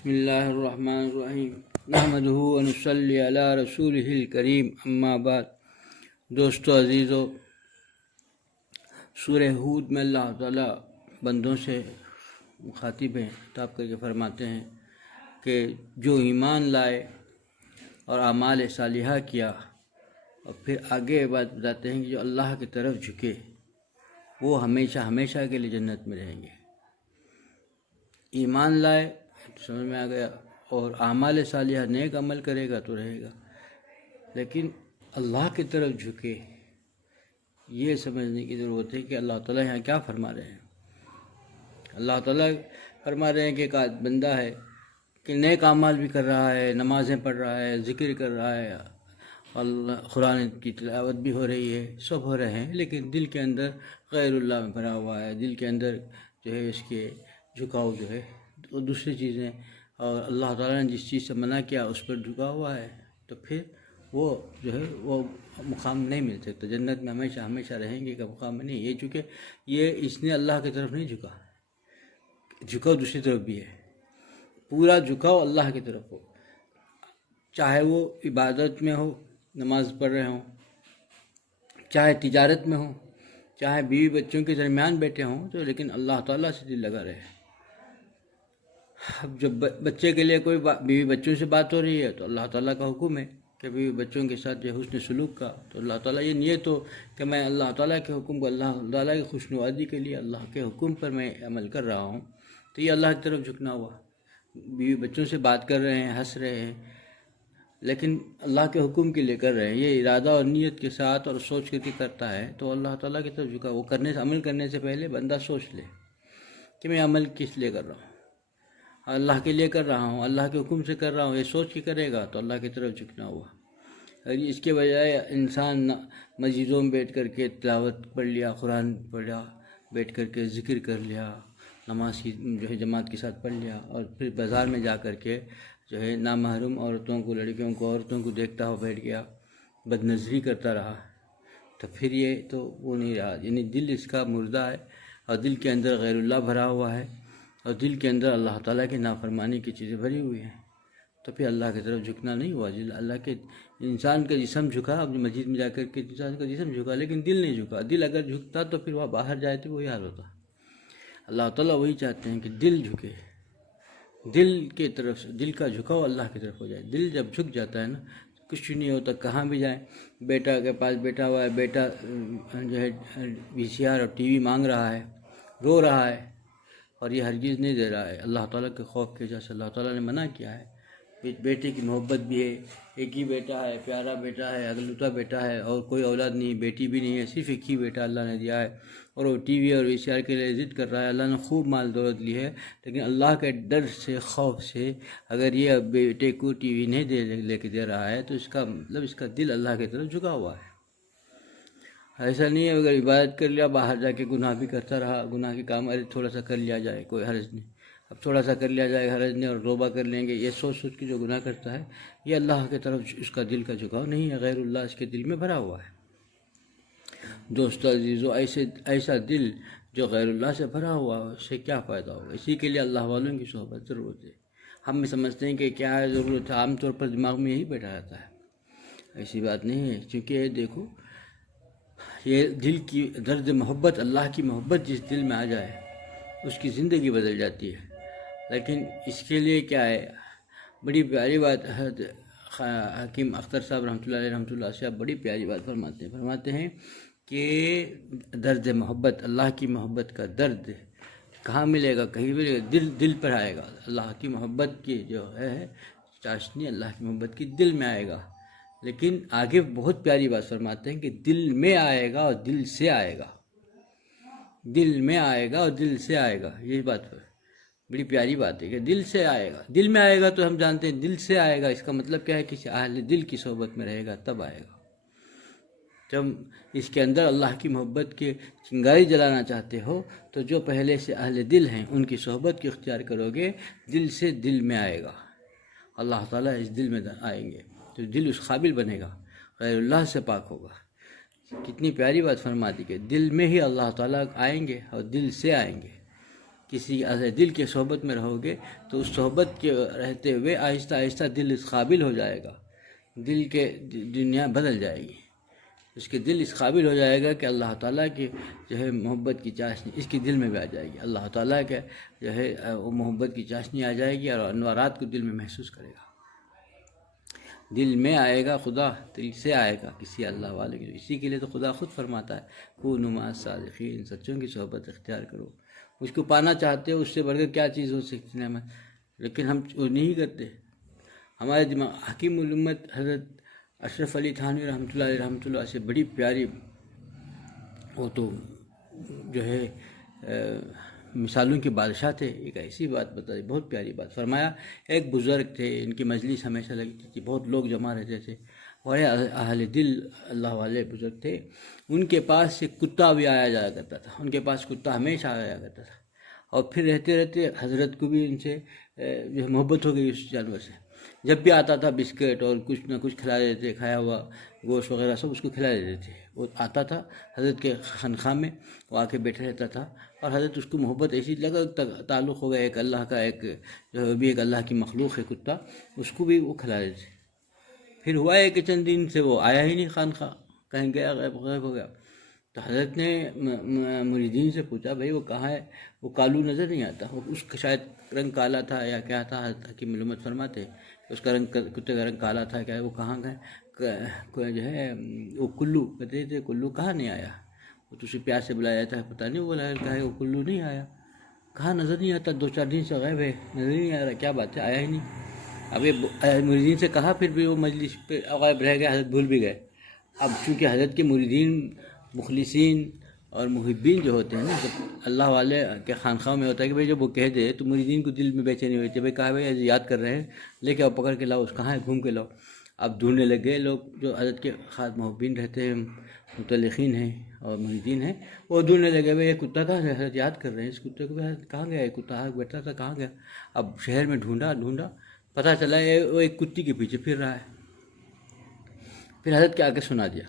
بسم اللہ الرحمن الرحیم نحمدہ ونصلی علی رسولہ الکریم اما بعد۔ دوستو عزیزو، سورہ ہود میں اللہ تعالیٰ بندوں سے مخاطب ہیں، خطاب کر کے فرماتے ہیں کہ جو ایمان لائے اور اعمال صالحہ کیا، اور پھر آگے بات بتاتے ہیں کہ جو اللہ کی طرف جھکے وہ ہمیشہ ہمیشہ کے لیے جنت میں رہیں گے۔ ایمان لائے سمجھ میں آ گیا، اور اعمال صالحہ نیک عمل کرے گا تو رہے گا، لیکن اللہ کی طرف جھکے یہ سمجھنے کی ضرورت ہے کہ اللہ تعالیٰ یہاں کیا فرما رہے ہیں۔ اللہ تعالیٰ فرما رہے ہیں کہ ایک بندہ ہے کہ نیک اعمال بھی کر رہا ہے، نمازیں پڑھ رہا ہے، ذکر کر رہا ہے، اللہ قرآن کی تلاوت بھی ہو رہی ہے، سب ہو رہے ہیں، لیکن دل کے اندر غیر اللہ میں بھرا ہوا ہے، دل کے اندر جو ہے اس کے جھکاؤ جو ہے وہ دوسری چیزیں، اور اللہ تعالیٰ نے جس چیز سے منع کیا اس پر جھکا ہوا ہے، تو پھر وہ جو ہے وہ مقام نہیں مل سکتا، جنت میں ہمیشہ ہمیشہ رہیں گے کا مقام نہیں۔ یہ چونکہ اس نے اللہ کی طرف نہیں جھکا، جھکاؤ دوسری طرف بھی ہے، پورا جھکاؤ اللہ کی طرف ہو، چاہے وہ عبادت میں ہو، نماز پڑھ رہے ہوں، چاہے تجارت میں ہوں، چاہے بیوی بچوں کے درمیان بیٹھے ہوں، تو لیکن اللہ تعالیٰ سے دل لگا رہے۔ اب جب بچے کے لیے کوئی بیوی بچوں سے بات ہو رہی ہے تو اللہ تعالیٰ کا حکم ہے کہ بیوی بچوں کے ساتھ جو حسن سلوک کا، تو اللہ تعالیٰ یہ نیت ہو کہ میں اللہ تعالیٰ کے حکم کو، اللہ تعالیٰ کی خوشنودی کے لیے اللہ کے حکم پر میں عمل کر رہا ہوں، تو یہ اللہ کی طرف جھکنا ہوا۔ بیوی بچوں سے بات کر رہے ہیں، ہنس رہے ہیں، لیکن اللہ کے حکم کے لیے کر رہے ہیں، یہ ارادہ اور نیت کے ساتھ اور سوچ کر کے کرتا ہے تو اللہ تعالیٰ کی طرف جھکا۔ وہ عمل کرنے سے پہلے بندہ سوچ لے کہ میں عمل کس لیے کر رہا ہوں، اللہ کے لیے کر رہا ہوں، اللہ کے حکم سے کر رہا ہوں، یہ سوچ کے کرے گا تو اللہ کی طرف جھکنا ہوا۔ اور اس کے بجائے انسان مسجدوں میں بیٹھ کر کے تلاوت پڑھ لیا، قرآن پڑھا، بیٹھ کر کے ذکر کر لیا، نماز کی جو ہے جماعت کے ساتھ پڑھ لیا، اور پھر بازار میں جا کر کے جو ہے نامحرم عورتوں کو، لڑکیوں کو، عورتوں کو دیکھتا ہوا بیٹھ گیا، بد نظری کرتا رہا، تو پھر یہ تو وہ نہیں رہا، یعنی دل اس کا مردہ ہے، اور دل کے اندر غیر اللہ بھرا ہوا ہے، اور دل کے اندر اللہ تعالیٰ کی نافرمانی کی چیزیں بھری ہوئی ہیں، تو پھر اللہ کی طرف جھکنا نہیں ہوا۔ اللہ کے انسان کا جسم جھکا، اب مسجد میں جا کر کے انسان کا جسم جھکا، لیکن دل نہیں جھکا۔ دل اگر جھکتا تو پھر وہ باہر جائے تو وہی حال ہوتا۔ اللہ تعالیٰ وہی چاہتے ہیں کہ دل جھکے، دل کی طرف سے دل کا جھکاؤ اللہ کی طرف ہو جائے۔ دل جب جھک جاتا ہے نا، کچھ نہیں ہوتا، کہاں بھی جائیں، بیٹا کے پاس بیٹھا ہوا ہے، بیٹا جو ہے VCR اور TV مانگ رہا ہے، رو رہا ہے، اور یہ ہرگز نہیں دے رہا ہے۔ اللہ تعالیٰ کے خوف کی وجہ سے اللہ تعالیٰ نے منع کیا ہے۔ بیٹے کی محبت بھی ہے، ایک ہی بیٹا ہے، پیارا بیٹا ہے، اگلوتا بیٹا ہے، اور کوئی اولاد نہیں، بیٹی بھی نہیں ہے، صرف ایک ہی بیٹا اللہ نے دیا ہے، اور وہ TV اور VCR کے لیے ضد کر رہا ہے۔ اللہ نے خوب مال دولت لی ہے، لیکن اللہ کے ڈر سے، خوف سے اگر یہ بیٹے کو TV نہیں لے کے دے رہا ہے تو اس کا مطلب اس کا دل اللہ کی طرف جھکا ہوا ہے۔ ایسا نہیں ہے اگر عبادت کر لیا، باہر جا کے گناہ بھی کرتا رہا، گناہ کے کام ارے تھوڑا سا کر لیا جائے کوئی حرج نہیں، اب تھوڑا سا کر لیا جائے حرج نہیں، اور توبہ کر لیں گے، یہ سوچ کے جو گناہ کرتا ہے، یہ اللہ کی طرف اس کا دل کا جھکاؤ نہیں ہے، غیر اللہ اس کے دل میں بھرا ہوا ہے۔ دوستو عزیزو، ایسا دل جو غیر اللہ سے بھرا ہوا ہے، اس سے کیا فائدہ ہوگا؟ اسی کے لیے اللہ والوں کی صحبت ضرورت ہے۔ ہم سمجھتے ہیں کہ کیا ہے ضرورت ہے، عام طور پر دماغ میں یہی بیٹھا رہتا ہے، ایسی بات نہیں ہے، چونکہ دیکھو یہ دل کی درد محبت، اللہ کی محبت جس دل میں آ جائے اس کی زندگی بدل جاتی ہے۔ لیکن اس کے لیے کیا ہے، بڑی پیاری بات حکیم اختر صاحب رحمۃ اللہ صاحب بڑی پیاری بات فرماتے ہیں کہ درد محبت، اللہ کی محبت کا درد کہاں ملے گا؟ کہیں ملے گا؟ دل پر آئے گا۔ اللہ کی محبت کی جو ہے چاشنی، اللہ کی محبت کی دل میں آئے گا، لیکن آگے بہت پیاری بات فرماتے ہیں کہ دل میں آئے گا اور دل سے آئے گا، دل میں آئے گا اور دل سے آئے گا۔ یہ بات بڑی پیاری بات ہے کہ دل سے آئے گا، دل میں آئے گا تو ہم جانتے ہیں دل سے آئے گا، اس کا مطلب کیا ہے؟ کسی اہل دل کی صحبت میں رہے گا تب آئے گا۔ جب اس کے اندر اللہ کی محبت کے چنگاری جلانا چاہتے ہو تو جو پہلے سے اہل دل ہیں ان کی صحبت کی اختیار کرو گے، دل سے دل میں آئے گا، اللہ تعالیٰ اس دل میں آئیں گے تو دل اس قابل بنے گا، غیر اللہ سے پاک ہوگا۔ کتنی پیاری بات فرما دی کہ دل میں ہی اللہ تعالیٰ آئیں گے اور دل سے آئیں گے، کسی دل کے صحبت میں رہو گے تو اس صحبت کے رہتے ہوئے آہستہ آہستہ دل اس قابل ہو جائے گا، دل کے دنیا بدل جائے گی، اس کے دل اس قابل ہو جائے گا کہ اللہ تعالیٰ کی جو ہے محبت کی چاشنی اس کے دل میں بھی آ جائے گی، اللہ تعالیٰ کے جو ہے وہ محبت کی چاشنی آ جائے گی اور انوارات کو دل میں محسوس کرے گا، دل میں آئے گا، خدا دل سے آئے گا کسی اللہ والے کے، اسی کے لیے تو خدا خود فرماتا ہے کونوا مع الصادقین، سچوں کی صحبت اختیار کرو، اس کو پانا چاہتے ہو، اس سے بڑھ کر کیا چیز ہو سکتی نعمت، لیکن ہم وہ نہیں کرتے۔ ہمارے دماغ حکیم الامت حضرت اشرف علی تھانوی رحمۃ اللہ سے بڑی پیاری، وہ تو جو ہے مثالوں کے بادشاہ تھے، ایک ایسی بات بتائی، بہت پیاری بات فرمایا۔ ایک بزرگ تھے، ان کی مجلس ہمیشہ لگتی تھی، بہت لوگ جمع رہتے تھے، بڑے اہل دل اللہ والے بزرگ تھے، ان کے پاس ایک کتا بھی آیا جایا کرتا تھا، ان کے پاس کتا ہمیشہ آیا کرتا تھا، اور پھر رہتے رہتے حضرت کو بھی ان سے جو محبت ہو گئی اس جانور سے، جب بھی آتا تھا بسکٹ اور کچھ نہ کچھ کھلا دیتے، کھایا ہوا گوشت وغیرہ سب اس کو کھلا دیتے تھے، وہ آتا تھا حضرت کے خانقاہ میں، وہ آ کے بیٹھا رہتا تھا، اور حضرت اس کو محبت ایسی لگا، تعلق ہو گیا ایک اللہ کا، ایک جو بھی ایک اللہ کی مخلوق ہے کتا، اس کو بھی وہ کھلا دیتے۔ پھر ہوا ہے کہ چند دن سے وہ آیا ہی نہیں خانقاہ، کہیں گیا، غائب ہو گیا، تو حضرت نے مریدین سے پوچھا بھائی وہ کہاں ہے، وہ کالو نظر نہیں آتا، اس کا شاید رنگ کالا تھا یا کیا تھا، حضرت حکیم الامت فرماتے اس کا رنگ، کتے کا رنگ کالا تھا، کیا وہ کہاں گئے، جو ہے وہ کلو کہتے تھے، کلو کہاں نہیں آیا، وہ تو اسے پیار سے بلایا جاتا ہے، پتہ نہیں وہ کہا ہے وہ کلو نہیں آیا، کہاں نظر نہیں آتا، 2-4 دن سے غائب ہے، نظر نہیں آ رہا، کیا بات ہے، آیا ہی نہیں۔ اب یہ مریدین سے کہا، پھر بھی وہ مجلس پہ غائب رہ گئے، حضرت بھول بھی گئے۔ اب چونکہ حضرت کے مریدین مخلصین اور محبین جو ہوتے ہیں نا، جب اللہ والے کے خانقاہ میں ہوتا ہے کہ بھائی جب وہ کہہ دے تو مریدین کو دل میں بے چینی ہوتی ہے، بھائی کہا بھائی یاد کر رہے ہیں، لے کے آؤ، پکڑ کے لاؤ، اس کہاں ہے، گھوم کے لاؤ۔ اب ڈھونڈنے لگ گئے لوگ جو حضرت کے خاص محبین رہتے ہیں، متعلقین ہیں اور مریدین ہیں، وہ ڈھونڈنے لگے بھائی یہ کتا کہاں ہے، حضرت یاد کر رہے ہیں اس کتے کو، کہاں گیا یہ کتا، بیٹھا تھا کہاں گیا۔ اب شہر میں ڈھونڈا، پتہ چلا وہ ایک کتی کے پیچھے پھر رہا ہے۔ پھر حضرت کے آگے سنا دیا۔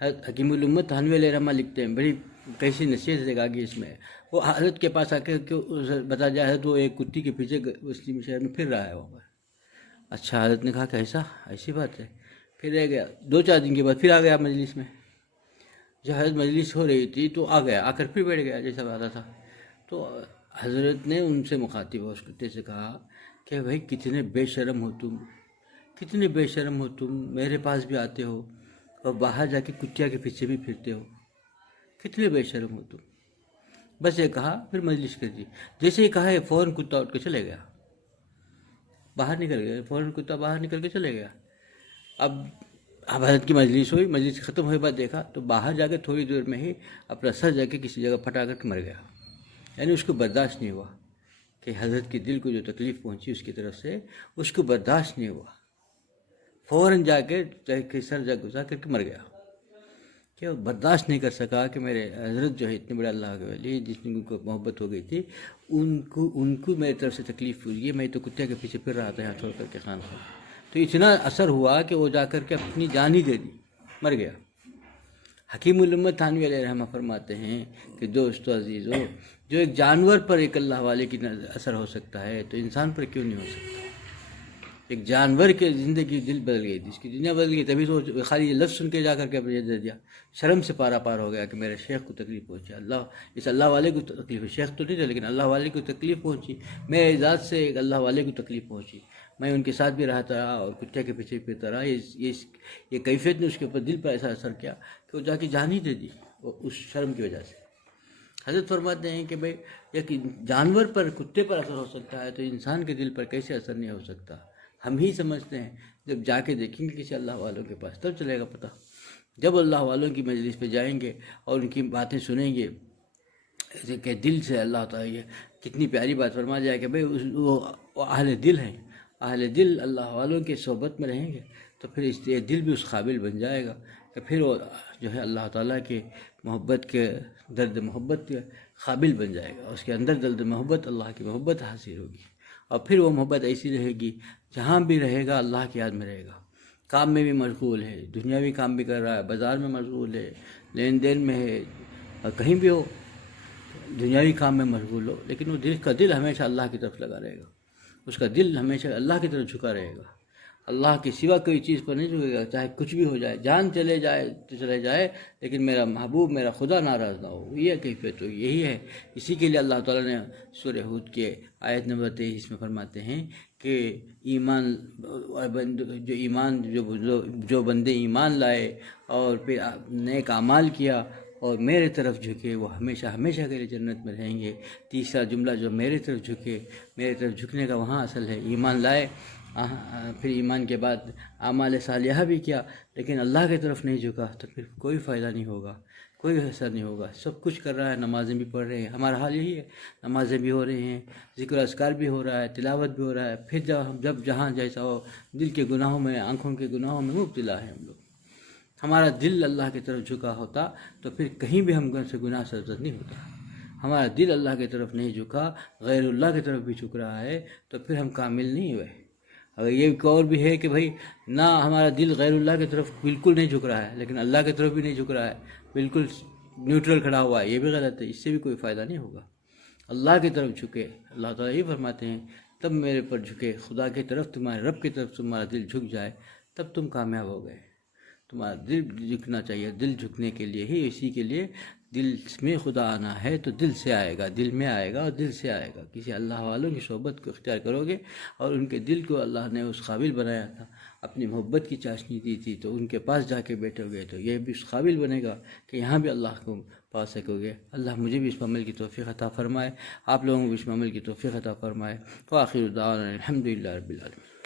حضرت حکیم الامت تھانوی علیہ رحمہ لکھتے ہیں، بڑی کیسی نصیحت ہے آگے اس میں، وہ حضرت کے پاس آ کے بتا دیا حضرت وہ ایک کتی کے پیچھے مسلم شہر میں پھر رہا ہے وہاں پر۔ اچھا، حضرت نے کہا کہ ایسی بات ہے، پھر رہ گیا، 2-4 دن کے بعد پھر آ گیا مجلس میں، جب حضرت مجلس ہو رہی تھی تو آ گیا، آ کر پھر بیٹھ گیا جیسا بات تھا، تو حضرت نے ان سے مخاطب اس کتے سے کہا کہ بھائی کتنے بے شرم ہو تم، کتنے بے شرم ہو تم، میرے پاس بھی آتے ہو اور باہر جا کے کتیا کے پیچھے بھی پھرتے ہو، کتنے بے شرم ہو تم۔ بس یہ کہا، پھر مجلس کر دی، جیسے ہی کہا یہ فوراً کتا اٹھ کے چلے گیا، باہر نکل گیا، فوراً کتا باہر نکل کے چلے گیا۔ اب حضرت کی مجلس ہوئی، مجلس ختم ہوئے بعد دیکھا تو باہر جا کے تھوڑی دیر میں ہی اپنا سر جا کے کسی جگہ پھٹا کر کے مر گیا، یعنی اس کو برداشت نہیں ہوا کہ حضرت کے دل کو جو تکلیف پہنچی اس کی طرف سے، اس کو برداشت نہیں ہوا، فوراً جا کے سر جا گزار کر کے مر گیا، کہ وہ برداشت نہیں کر سکا کہ میرے حضرت جو ہے اتنے بڑے اللہ کے ولی، جس نے ان کو محبت ہو گئی تھی، ان کو میری طرف سے تکلیف ہوئی ہے، میں تو کتے کے پیچھے پھر رہا تھا یہاں چھوڑ کر کے خانقاہ، تو اتنا اثر ہوا کہ وہ جا کر کے اپنی جان ہی دے دی، مر گیا۔ حکیم الامت تھانوی علیہ رحمہ فرماتے ہیں کہ دوستو عزیزو، جو ایک جانور پر ایک اللہ والے کی اثر ہو سکتا ہے تو انسان پر کیوں نہیں ہو سکتا۔ ایک جانور کے زندگی دل بدل گئی تھی، اس کی دنیا بدل گئی، تبھی تو خالی یہ لفظ سن کے جا کر کے اپنے دے دیا، شرم سے پارا پار ہو گیا کہ میرے شیخ کو تکلیف پہنچی، اس اللہ والے کو تکلیف، شیخ تو نہیں تھا لیکن اللہ والے کو تکلیف پہنچی، میرے ذات سے ایک اللہ والے کو تکلیف پہنچی، میں ان کے ساتھ بھی رہا تھا اور کتے کے پیچھے پھرتا رہا، یہ کیفیت نے اس کے اوپر دل پر ایسا اثر کیا کہ وہ جا کے جان ہی دے دی اس شرم کی وجہ سے۔ حضرت فرماتے ہیں کہ بھائی ایک جانور پر، کتے پر اثر ہو سکتا ہے تو انسان کے دل پر کیسے اثر نہیں ہو سکتا۔ ہم ہی سمجھتے ہیں، جب جا کے دیکھیں گے کسی اللہ والوں کے پاس تب چلے گا پتہ، جب اللہ والوں کی مجلس پہ جائیں گے اور ان کی باتیں سنیں گے ایسے کہ دل سے، اللہ تعالیٰ یہ کتنی پیاری بات فرما جائے کہ بھائی وہ اہل دل ہیں، اہل دل اللہ والوں کے صحبت میں رہیں گے تو پھر اس دل بھی اس قابل بن جائے گا کہ پھر وہ جو ہے اللہ تعالیٰ کے محبت کے، درد محبت کے قابل بن جائے گا، اس کے اندر درد محبت، اللہ کی محبت حاصل ہوگی، اور پھر وہ محبت ایسی رہے گی، جہاں بھی رہے گا اللہ کی یاد میں رہے گا، کام میں بھی مشغول ہے، دنیاوی کام بھی کر رہا ہے، بازار میں مشغول ہے، لین دین میں ہے، اور کہیں بھی ہو دنیاوی کام میں مشغول ہو، لیکن وہ دل ہمیشہ اللہ کی طرف لگا رہے گا، اس کا دل ہمیشہ اللہ کی طرف جھکا رہے گا، اللہ کے سوا کوئی چیز پر نہیں جھکے گا، چاہے کچھ بھی ہو جائے، جان چلے جائے تو چلے جائے، لیکن میرا محبوب، میرا خدا ناراض نہ ہو، یہ کیفیت تو یہی ہے۔ اسی کے لیے اللہ تعالیٰ نے سورہ ہود کے آیت نمبر 23 میں فرماتے ہیں کہ جو بندے ایمان لائے اور پھر نیک اعمال کیا اور میرے طرف جھکے، وہ ہمیشہ ہمیشہ کے لیے جنت میں رہیں گے۔ تیسرا جملہ، جو میرے طرف جھکے، میرے طرف جھکنے کا وہاں اصل ہے ایمان لائے، پھر ایمان کے بعد اعمال صالحہ بھی کیا، لیکن اللہ کی طرف نہیں جھکا تو پھر کوئی فائدہ نہیں ہوگا، کوئی اثر نہیں ہوگا۔ سب کچھ کر رہا ہے، نمازیں بھی پڑھ رہے ہیں، ہمارا حال یہی ہے، نمازیں بھی ہو رہی ہیں، ذکر و اذکار بھی ہو رہا ہے، تلاوت بھی ہو رہا ہے، پھر جب جہاں جیسا ہو، دل کے گناہوں میں، آنکھوں کے گناہوں میں مبتلا ہے ہم لوگ۔ ہمارا دل اللہ کی طرف جھکا ہوتا تو پھر کہیں بھی ہم سے گناہ سرزد نہیں ہوتا۔ ہمارا دل اللہ کی طرف نہیں جھکا، غیر اللہ کی طرف بھی جھک رہا ہے، تو پھر ہم کامل نہیں ہوئے۔ اگر یہ ایک اور بھی ہے کہ بھائی نہ ہمارا دل غیر اللہ کی طرف بالکل نہیں جھک رہا ہے، لیکن اللہ کی طرف بھی نہیں جھک رہا ہے، بالکل نیوٹرل کھڑا ہوا ہے، یہ بھی غلط ہے، اس سے بھی کوئی فائدہ نہیں ہوگا۔ اللہ کی طرف جھکے، اللہ تعالیٰ یہ فرماتے ہیں تب میرے پر جھکے، خدا کی طرف، تمہارے رب کی طرف تمہارا دل جھک جائے، تب تم کامیاب ہو گئے۔ تمہارا دل جھکنا چاہیے، دل جھکنے کے لیے ہی، اسی کے لیے دل میں خدا آنا ہے تو دل سے آئے گا، دل میں آئے گا اور دل سے آئے گا۔ کسی اللہ والوں کی صحبت کو اختیار کرو گے اور ان کے دل کو اللہ نے اس قابل بنایا تھا، اپنی محبت کی چاشنی دی تھی، تو ان کے پاس جا کے بیٹھو گے تو یہ بھی اس قابل بنے گا کہ یہاں بھی اللہ کو پا سکو گے۔ اللہ مجھے بھی اس پر عمل کی توفیق عطا فرمائے، آپ لوگوں کو بھی اس پر عمل کی توفیق عطا فرمائے۔ وآخر دعوانا الحمدللہ رب العالمین۔